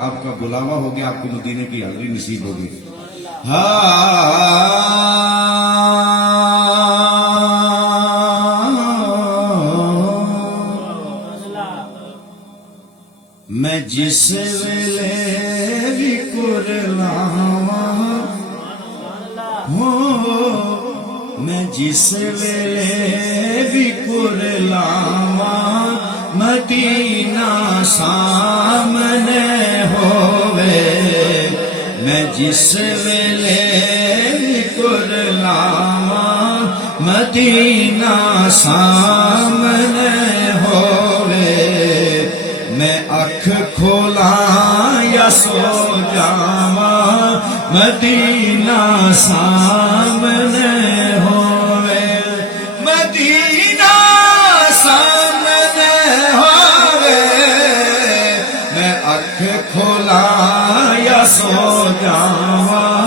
آپ کا بلاوا ہو گیا، آپ کو مدینے کی حاضری نصیب ہوگی۔ میں جس ویلے بھی قرلاواں میں جس ویلے بھی قرلاواں مدینہ سامنے ہووے، میں جس ویلے بھی قرلاواں مدینہ سامنے ہووے، میں اکھ کھولاں یا سو جاواں مدینہ سامنے ہووے، مدینہ سامنے ہووے، میں اکھ کھولاں یا سو جاواں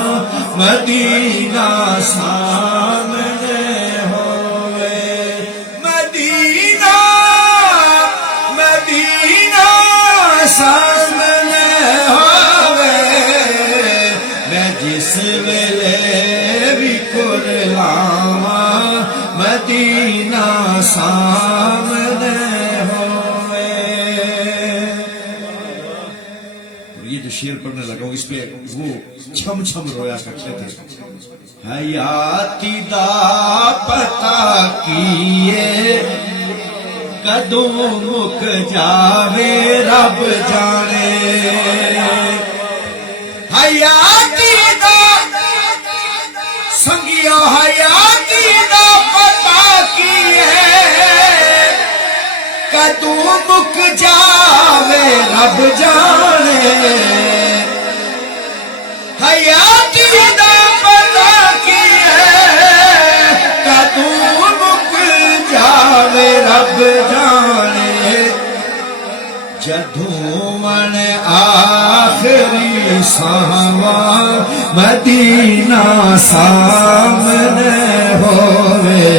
مدینہ سامنے ہووے، مدینہ مدینہ سامنے ہووے، میں جس ویلے بھی قرلاواں مدینہ سامنے ہووے۔ یہ جو شعر پڑھنے لگا اس پہ وہ چھم چھم رویا کرتے تھے، حیاتی دا پتہ کیے کدوں مک جاوے رب جانے، حیاتی دا سنگیو حیاتی دا پتہ کیے کدوں مک جاوے رب جانے، حیاتی دا پتہ کیے کدوں مک جاوے رب جانے، جدوں من آخری ساواں مدینہ سامنے ہووے،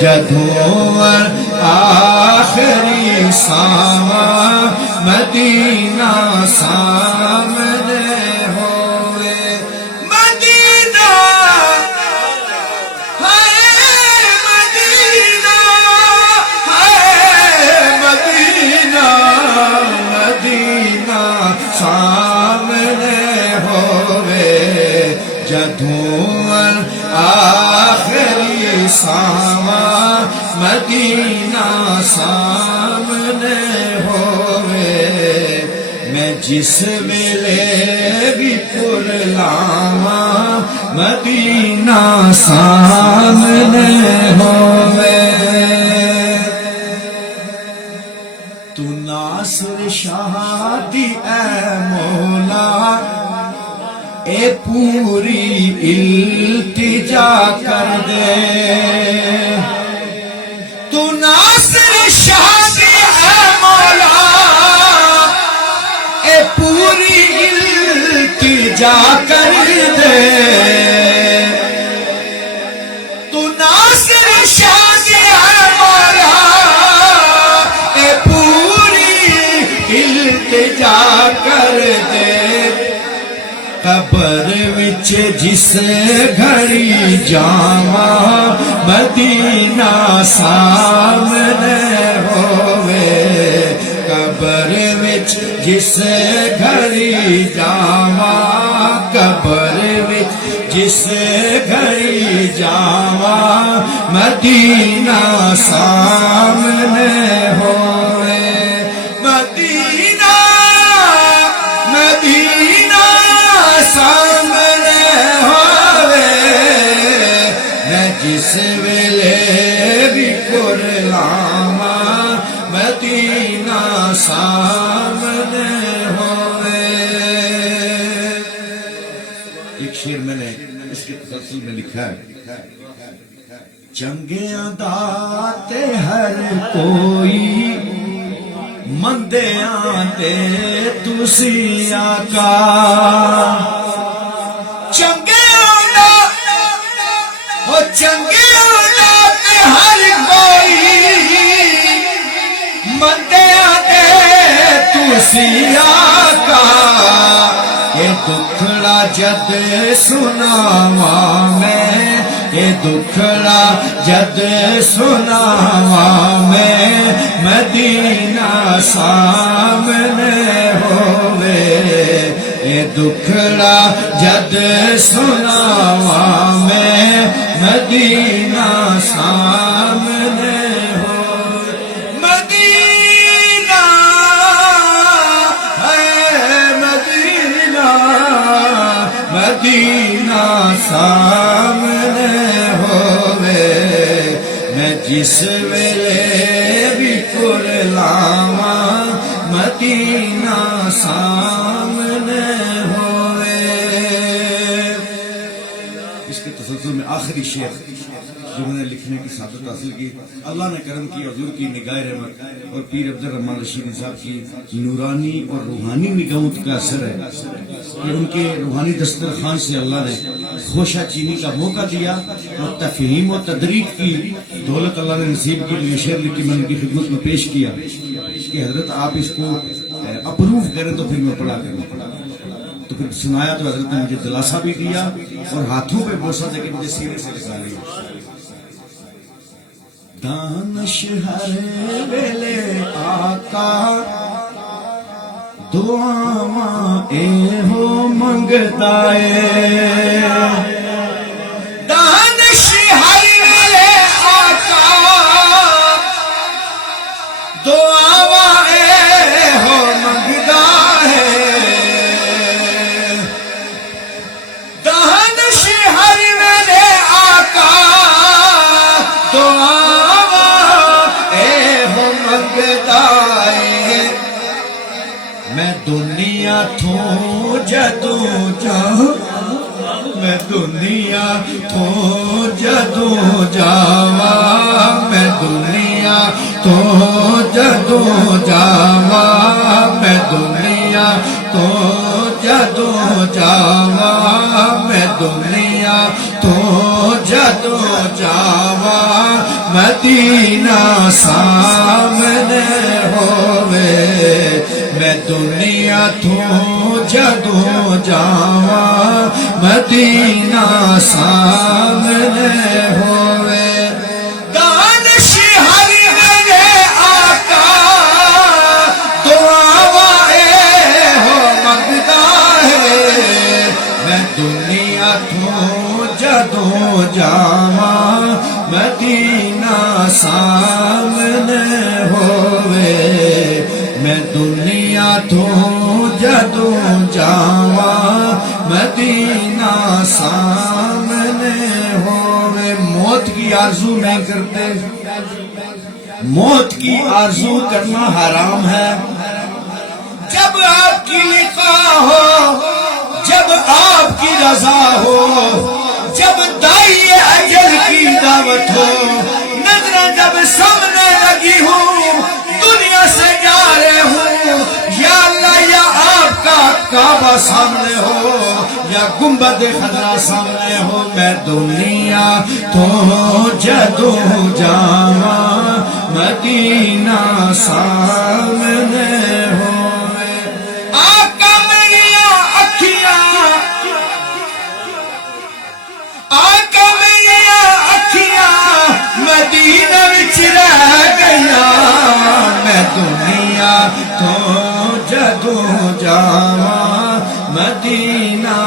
جدوں من آخری ساواں مدینہ سامنے ہووے، مدینہ مدینہ مدینہ مدینہ سامنے ہووے، جدوں آخری ساواں مدینہ سامنے ہووے، میں جس ویلے بھی قرلاواں مدینہ سامنے ہووے، تو ناصر شاہ دی اے مولا اے پوری التجا کر دے، تو ناصر شاہ دی اے مولا اے پوری التجا کر دے، تو ناصر شاہ دی اے مولا اے پوری التجا کر دے، قبر وچ جس گھڑی جاواں مدینہ سامنے ہووے، قبر وچ جس گھڑی جاواں، قبر وچ جس گھڑی جاواں مدینہ سامنے ہووے، مدینہ مدینہ سامنے ہووے، میں جس ویلے بھی قرلاواں مدینہ سامنے ہووے۔ ایک شعر میں نے اس کے تسلسل میں لکھا ہے، چنگیاں دا تے ہر کوئی مندیاں دے تسی آقا، چنگیاں دا تے ہر کوئی مندیاں دے تسی آقا، آقا یہ دکھڑا جد سناواں میں یہ دکھڑا جد سناواں میں مدینہ سامنے ہووے یہ دکھڑا جد سناواں میں مدینہ سامنے ہووے مدینہ ہے مدینہ مدینہ سامنے ہووے میں جس ویلے بھی کر لاواں مدینہ سامنے ہوئے. اس کے تسلسل میں آخری شعر جو میں نے لکھنے کی سعادت حاصل کی. اللہ نے کرم کی حضور کی نگاہ رحمت اور پیر عبد الرحمن رشیدی صاحب کی نورانی اور روحانی نگاہوں کا اثر ہے کہ ان کے روحانی دسترخوان سے اللہ نے خوشہ چینی کا موقع دیا اور تفہیم و تدریک کی دولت اللہ نے نصیب کی. جو شعر لکھ کے میں ان کی خدمت میں پیش کیا کہ حضرت آپ اس کو اپروو کریں تو پھر میں پڑھا کروں. تو پھر سنایا تو حضرت نے مجھے دلاسا بھی دیا اور ہاتھوں پہ بوسہ دے کے مجھے سینے سے لگا لیا. دانش ہر ویلے آقا دعاواں اے ہو منگدا اے دانش ہر ویلے آقا دعاواں اے ہو منگدا اے دانش ہر ویلے آقا دعاواں میں دنیا تھوں جدوں جاواں میں دنیا تھوں جدوں جاواں میں دنیا تھوں جدوں جاواں میں دنیا تھوں جدوں جاواں میں دنیا تھوں جدوں جاواں مدینہ سامنے ہووے میں دنیا تھوں جدوں جاواں مدینہ سامنے ہووے دانش ہر ویلے آقا دعاواں اے ہو منگدا ہے میں دنیا تھوں جدوں جاواں مدینہ سامنے ہووے میں دنیا تھوں جدوں جاواں مدینہ سامنے ہووے. موت کی آرزو نہیں کرتے موت کی آرزو کرنا حرام ہے. جب آپ کی لقاء ہو جب آپ کی رضا ہو جب دائی اجل کی دعوت ہو نظریں جب سامنے لگی ہوں دنیا سے جا رہے ہوں یا اللہ یا آپ کا کعبہ سامنے ہو یا گنبد خضرا سامنے ہو میں دنیا تو جدوں جاواں مدینہ سامنے ہو آقا میری اکھیاں آقا میری اکھیاں مدینہ وچ رہ گئیاں میں دنیا تو جدوں جاواں مدینہ